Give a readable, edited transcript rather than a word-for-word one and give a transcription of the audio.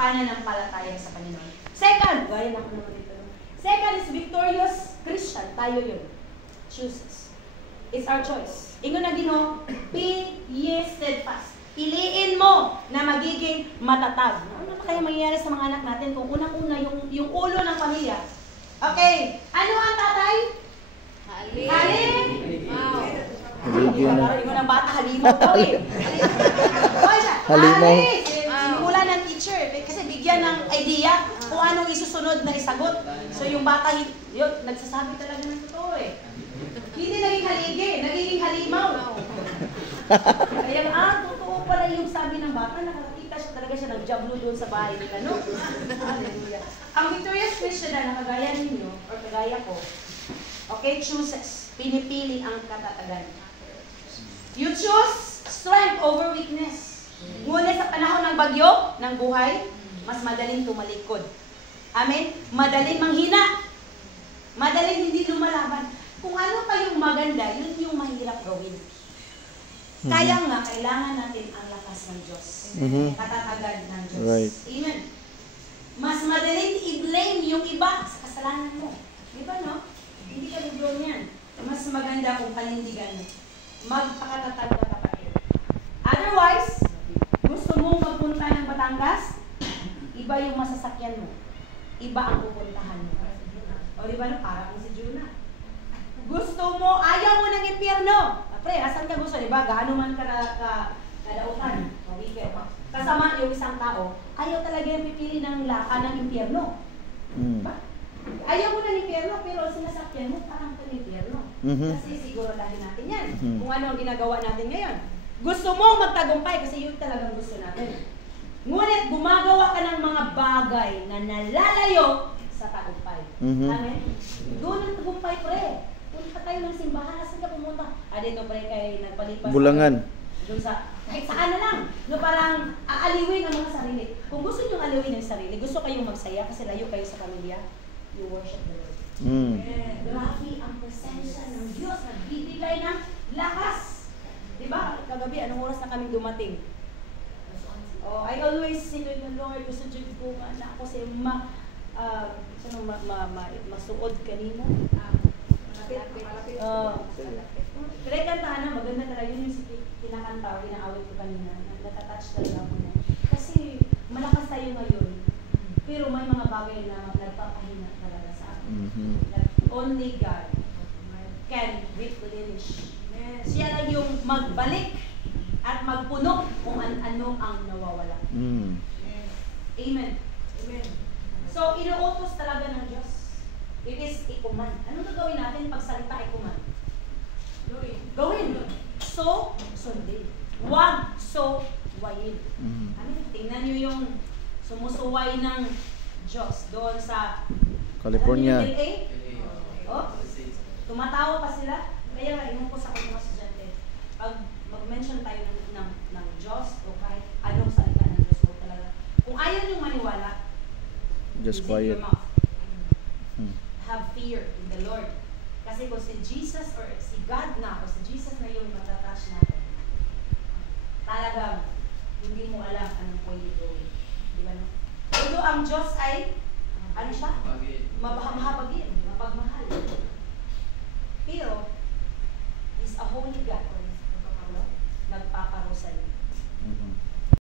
pananampalataya sa Panginoon. Second, gaya na ko naman dito. Second is victorious Christian. Tayo yun. Chooses. It's our choice. Ingon na Ginoo, be ye steadfast. Piliin mo na magiging matatag. Ano na kaya mangyayari sa mga anak natin kung unang-una yung ulo ng pamilya? Okay. Ano ang tatay? Halim. Wow. Ingon ng bata, halimaw daw eh. Halimaw. Simula ng teacher. Kasi bigyan ng idea kung anong isusunod na isagot. So yung bata, yun, nagsasabi talaga ng totoo eh. Hindi naging haligi, nagiging halimaw. Kaya totoo pala yung sabi ng bata, nakakita siya talaga siya ng jablo doon sa bahay nila, no? Hallelujah. Ang victorious Christian na nakagaya ninyo, or kagaya ko, okay, chooses. Pinipili ang katatagan. You choose strength over weakness. Ngunit sa panahon ng bagyo, ng buhay, mas madaling tumalikod. Amen? Madaling manghina. Madaling hindi lumalaban. Kung ano pa yung maganda, yun yung mahirap gawin. Kaya nga, kailangan natin ang lakas ng Diyos. Katatagan ng Diyos. Right. Amen. Mas madaling i-blame yung iba sa kasalanan mo. Di ba, no? Hindi ka i-blame yan. Mas maganda kung panindigan mo. Magpakatatag ka kapatid. Otherwise, gusto mong magpunta ng Batangas, iba yung masasakyan mo. Iba ang pupuntahan mo. O di ba, no? Parang si Jonah. Gusto mo, ayaw mo ng impyerno. Pre, asan ka gusto? Diba? Gaano man ka kadautan. Kasama yung isang tao, ayaw talaga yung pipili ng impyerno. Diba? Ayaw mo ng impyerno, pero sinasakyan mo, parang ka ng impyerno. Kasi siguro dahil natin yan. Kung ano ang ginagawa natin ngayon. Gusto mo magtagumpay, kasi yun talagang gusto natin. Ngunit gumagawa ka ng mga bagay na nalalayo sa tagumpay. Amen? Doon ang tagumpay, pre. Punta tayo ng simbahan, saan ka pumunta? Dito pre, kay nagpalipas. Bulangan. Doon sa, kahit saan na lang. No, parang aaliwin ang mga sarili. Kung gusto nyo aliwin ang sarili, gusto kayong magsaya kasi layo kayo sa pamilya, you worship the Lord. Grabe ang presensya ng Diyos na bibigay ng lakas. Diba? Kagabi, anong oras na kami dumating? Oh, I always say to the Lord, gusto dyan ko na ako sa masuod kanino. Kaya kantahan na, maganda talaga yun yung kinakanta o kinaawit ko kanina. Natatouch talaga ako na. Kasi malakas tayo ngayon, pero may mga bagay na nagpapahina talaga sa akin. That only God can replenish. Siya lang yung magbalik at magpuno kung ano ang nawawala. Amen. Amen. So, inuutos talaga ng Diyos. It is a command. Anong gagawin natin pag salita ay command? Gawin. So, sundin. Wag so wayin. Tingnan nyo yung sumusuway ng Diyos doon sa California. Oh, tumatawa pa sila. Kaya nga, inong ko sa mga estudyante, pag mag-mention tayo ng Diyos o kahit anong salita ng Diyos o talaga, kung ayaw nyo maniwala, Just quiet. Have fear in the Lord. Kasi kung si Jesus or si God na o si Jesus na yung matatouch natin, talagang hindi mo alam anong pwede gawin. Di ba? Although ang Diyos ay, ano siya? Mahabagin, mapagmahal. Pero, is a holy God or nagpaparusa niya.